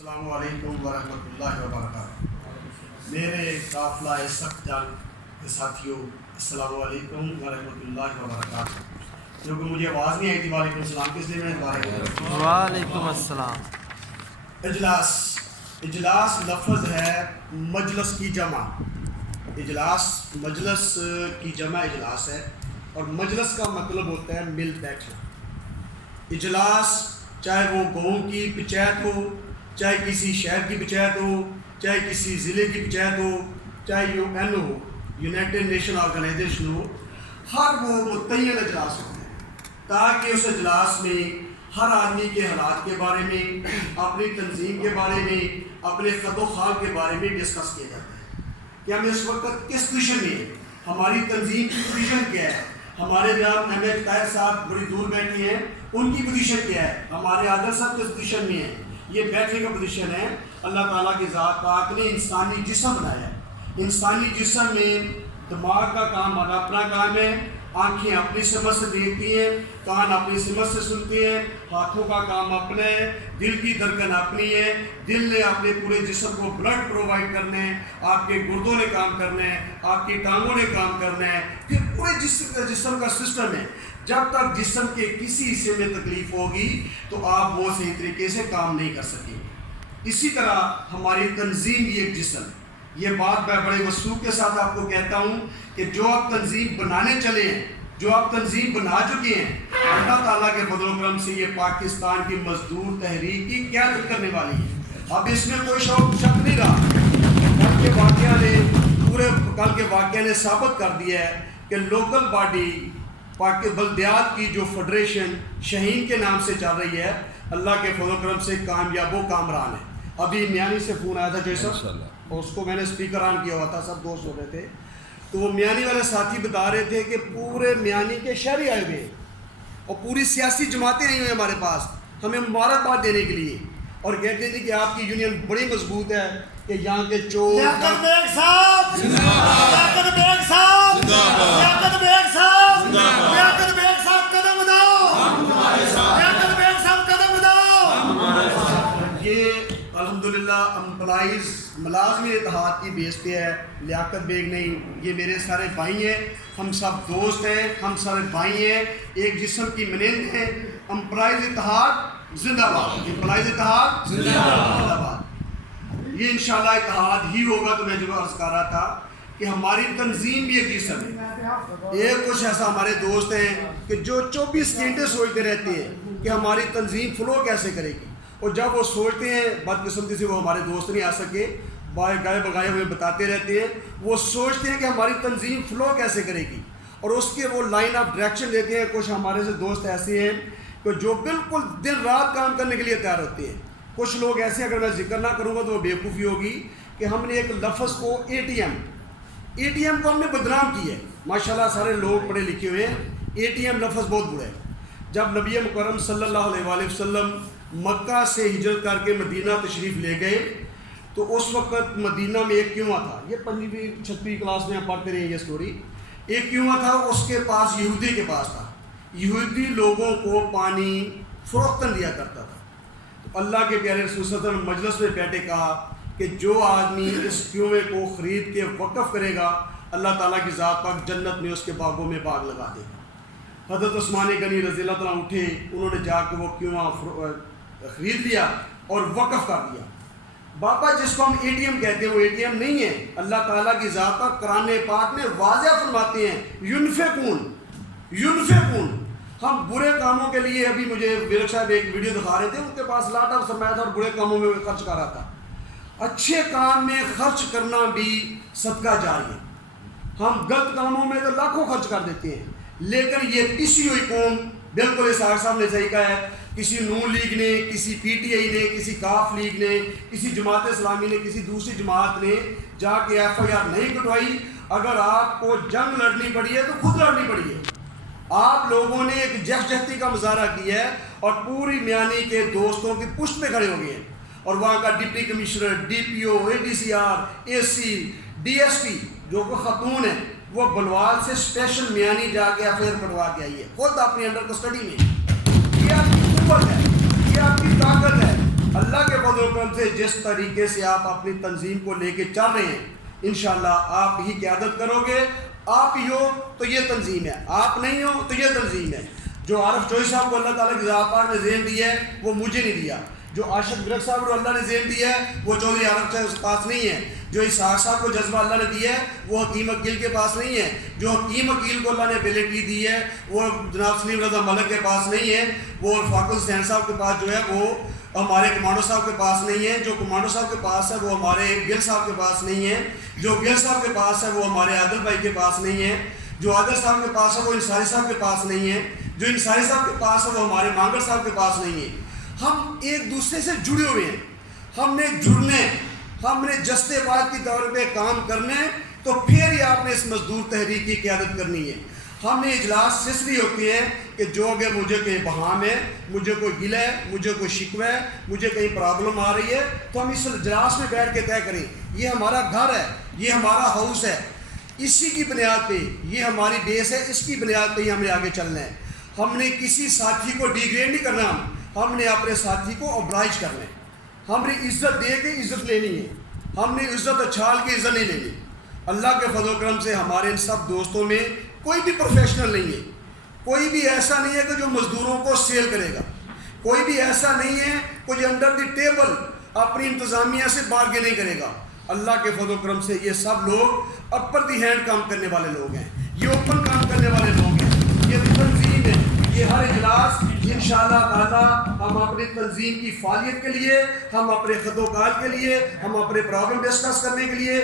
السلام علیکم ورحمۃ اللہ وبرکاتہ۔ میرے قافلہ سخت جان کے ساتھیوں، السلام علیکم ورحمۃ اللہ وبرکاتہ۔ کیونکہ مجھے آواز نہیں آئی تھی وعلیکم السلام، کس لیے میں دوبارہ وعلیکم السلام۔ اجلاس لفظ ہے مجلس کی جمع، مجلس کی جمع اجلاس ہے، اور مجلس کا مطلب ہوتا ہے مل بیٹھنا۔ اجلاس چاہے وہ گاؤں کی پنچایت ہو، چاہے کسی شہر کی پنچایت ہو، چاہے کسی ضلع کی پنچایت ہو، چاہے UN ہو، یونائٹڈ نیشن آرگنائزیشن ہو، ہر وہ متعین اجلاس ہوتے ہیں تاکہ اس اجلاس میں ہر آدمی کے حالات کے بارے میں، اپنی تنظیم کے بارے میں، اپنے خط و خال کے بارے میں ڈسکس کیا جاتا ہے کہ ہم اس وقت کس پوزیشن میں ہیں، ہماری تنظیم کی پوزیشن کیا ہے، ہمارے جناب احمد طاہر صاحب بڑی دور بیٹھے ہیں ان کی پوزیشن کیا ہے، ہمارے عادل صاحب کس پوزیشن میں ہیں۔ یہ بیٹھنے کا پوزیشن ہے۔ اللہ تعالیٰ کی ذات پاک نے انسانی جسم بنایا ہے، انسانی جسم میں دماغ کا کام ہمارا اپنا کام ہے، آنکھیں اپنی سمجھ سے دیکھتی ہیں، کان اپنی سمجھ سے سنتے ہیں، ہاتھوں کا کام اپنا ہے، دل کی دھڑکن اپنی ہے، دل نے اپنے پورے جسم کو بلڈ پرووائڈ کرنا ہے، آپ کے گردوں نے کام کرنا ہے، آپ کی ٹانگوں نے کام کرنا ہے، پھر پورے جسم کا سسٹم ہے۔ جب تک جسم کے کسی حصے میں تکلیف ہوگی تو آپ وہ صحیح طریقے سے کام نہیں کر سکیں گے۔ اسی طرح ہماری تنظیم بھی ایک جسم ہے۔ یہ بات میں بڑے وثوق کے ساتھ آپ کو کہتا ہوں کہ جو آپ تنظیم بنانے چلے ہیں، جو آپ تنظیم بنا چکے ہیں، اللہ تعالیٰ کے فضل و کرم سے یہ پاکستان کی مزدور تحریک کی قیادت کرنے والی ہے۔ اب اس میں کوئی شک نہیں رہا۔ کل کے واقعہ نے ثابت کر دیا ہے کہ لوکل باڈی بلدیات کی جو فیڈریشن شہین کے نام سے چل رہی ہے، اللہ کے فضل و کرم سے کامیاب و کامران ہے۔ ابھی میانی سے فون آیا تھا جیسا، اور اس کو میں نے اسپیکر آن کیا ہوا تھا، سب دوست ہو رہے تھے، تو وہ میانی والے ساتھی بتا رہے تھے کہ پورے میانی کے شہری آئے ہوئے اور پوری سیاسی جماعتیں آئی ہوئی ہیں ہمارے پاس ہمیں مبارکباد دینے کے لیے، اور کہتے ہیں کہ آپ کی یونین بڑی مضبوط ہے کہ یہاں کے چور الحمدللہ امپلائیز ملازمی اتحاد کی بیس پہ ہے، لیاقت بیگ نہیں، یہ میرے سارے بھائی ہیں، ہم سب دوست ہیں، ہم سارے بھائی ہیں، ایک جسم کی مانند ہیں۔ امپلائیز اتحاد زندہ باد، امپلائیز اتحاد زندہ باد۔ یہ انشاءاللہ اتحاد ہی ہوگا۔ تو میں جو عرض کر رہا تھا کہ ہماری تنظیم بھی ایک جسم ہے۔ ایک کچھ ایسا ہمارے دوست ہیں کہ جو 24 گھنٹے سوچتے رہتے ہیں کہ ہماری تنظیم فلو کیسے کرے گی، اور جب وہ سوچتے ہیں، بدقسمتی سے وہ ہمارے دوست نہیں آ سکے، گائے بگائے ہوئے بتاتے رہتے ہیں، وہ سوچتے ہیں کہ ہماری تنظیم فلو کیسے کرے گی، اور اس کے وہ لائن آف ڈائریکشن دیتے ہیں۔ کچھ ہمارے سے دوست ایسے ہیں کہ جو بالکل دن رات کام کرنے کے لیے تیار ہوتے ہیں۔ کچھ لوگ ایسے، اگر میں ذکر نہ کروں گا تو وہ بیوقوفی ہوگی، کہ ہم نے ایک لفظ کو ATM کو ہم نے بدنام کی ہے۔ ماشاءاللہ سارے لوگ پڑھے لکھے ہوئے ہیں، ATM لفظ بہت برا ہے۔ جب نبی مکرم صلی اللہ علیہ وآلہ وسلم مکہ سے ہجرت کر کے مدینہ تشریف لے گئے تو اس وقت مدینہ میں ایک کنواں تھا، یہ 5ویں 6ویں کلاس میں ہم پڑھتے رہے یہ سٹوری۔ ایک کنواں تھا، اس کے پاس یہودی کے پاس تھا، یہودی لوگوں کو پانی فروختاً دیا کرتا تھا۔ تو اللہ کے پیارے رسول صلی اللہ علیہ وسلم مجلس میں بیٹھے کہا کہ جو آدمی اس کنویں کو خرید کے وقف کرے گا، اللہ تعالیٰ کی ذات پاک جنت میں اس کے باغوں میں باغ لگا دے گا۔ حضرت عثمان غنی رضی اللہ تعالیٰ اٹھے، انہوں نے جا کے وہ کنواں خرید لیا اور وقف کر دیا۔ بابا جس کو ہم ATM کہتے ہیں وہ ATM نہیں ہے۔ اللہ تعالیٰ کی ذات پر قرآن پاک میں واضح فرماتے ہیں ينفقون۔ ہم برے کاموں کے لیے، ابھی مجھے ویرک صاحب ایک ویڈیو دکھا رہے تھے، ان کے پاس لاٹ آف سرمایہ تھا اور برے کاموں میں خرچ کر رہا تھا۔ اچھے کام میں خرچ کرنا بھی صدقہ جاری ہے۔ ہم غلط کاموں میں تو لاکھوں خرچ کر دیتے ہیں، لیکن یہ پسی ہوئی قوم، بالکل اسحاق صاحب نے صحیح کہا ہے، کسی نون لیگ نے، کسی PTI نے، کسی کاف لیگ نے، کسی جماعت اسلامی نے، کسی دوسری جماعت نے جا کے FIR نہیں کٹوائی۔ اگر آپ کو جنگ لڑنی پڑی ہے تو خود لڑنی پڑی ہے۔ آپ لوگوں نے ایک جہتی کا مظاہرہ کیا ہے اور پوری میانی کے دوستوں کی پشت پہ کھڑے ہو گئے ہیں، اور وہاں کا deputy commissioner, DPO، ADCR، AC، DSP جو کہ خاتون ہے، وہ بلوال سے اسپیشل میانی جا کے FIR کٹوا کے آئی ہے، خود اپنی انڈر کسٹڈی میں۔ یہ آپ کی قوت ہے، یہ آپ کی طاقت ہے۔ اللہ کے فضل و کرم سے جس طریقے سے آپ اپنی تنظیم کو لے کے چل رہے ہیں انشاءاللہ آپ ہی قیادت کرو گے. آپ ہی ہو تو یہ تنظیم ہے, آپ نہیں ہو تو یہ تنظیم ہے. جو عارف چوئی صاحب کو اللہ تعالیٰ کی ذات پاک نے ذہن دیا ہے وہ مجھے نہیں دیا. جو عاشق گرگ صاحب کو اللہ نے ذہن دیا ہے وہ چودھری عارف صاحب کے پاس نہیں ہے. جو اسحاق صاحب کو جذبہ اللہ نے دیا ہے وہ حکیم عقیل کے پاس نہیں ہے. جو حکیم عقیل کو اللہ نے ایبلٹی دی ہے وہ جناب سلیم رضا ملک کے پاس نہیں ہے. وہ رفاق الحسین صاحب کے پاس جو ہے وہ ہمارے کمانڈو صاحب کے پاس نہیں ہے. جو کمانڈو صاحب کے پاس ہے وہ ہمارے گل صاحب کے پاس نہیں ہے. جو گل صاحب کے پاس ہے وہ ہمارے عادل بھائی کے پاس نہیں ہے. جو عادل صاحب کے پاس ہے وہ انصاری صاحب کے پاس نہیں ہے. جو انصاری صاحب کے پاس ہے وہ ہمارے مانگر صاحب کے پاس نہیں ہے. ہم ایک دوسرے سے جڑے ہوئے ہیں. ہم نے جڑنے, ہم نے جستے واحد کی طور پہ کام کرنے, تو پھر ہی آپ نے اس مزدور تحریک کی قیادت کرنی ہے. ہم نے اجلاس اس لیے ہوتے ہیں کہ جو اگر مجھے کہیں بہام ہے, مجھے کوئی گلہ ہے, مجھے کوئی شکوہ ہے, مجھے کہیں پرابلم آ رہی ہے, تو ہم اس اجلاس میں بیٹھ کے طے کریں یہ ہمارا گھر ہے, یہ ہمارا ہاؤس ہے, اسی کی بنیاد پہ یہ ہماری بیس ہے, اس کی بنیاد پہ ہی ہمیں آگے چلنا ہے. ہم نے کسی ساتھی کو ڈیگریڈ نہیں کرنا, ہم نے اپنے ساتھی کو اوبلائج کرنا ہے. ہم نے عزت دے کے عزت لینی ہے, ہم نے عزت اچھال کے عزت نہیں لینی. اللہ کے فضل و کرم سے ہمارے ان سب دوستوں میں کوئی بھی پروفیشنل نہیں ہے, کوئی بھی ایسا نہیں ہے کہ جو مزدوروں کو سیل کرے گا, کوئی بھی ایسا نہیں ہے کوئی انڈر دی ٹیبل اپنی انتظامیہ سے بارگین نہیں کرے گا. اللہ کے فضل و کرم سے یہ سب لوگ اپر دی ہینڈ کام کرنے والے لوگ ہیں, یہ اوپن کام کرنے والے لوگ ہیں, یہ تنظیم ہے. یہ ہر اجلاس انشاءاللہ تعالی ہم اپنی تنظیم کی فعالیت کے لیے, ہم اپنے خط و کال کے لیے, ہم اپنے پرابلم ڈسکس کرنے کے لیے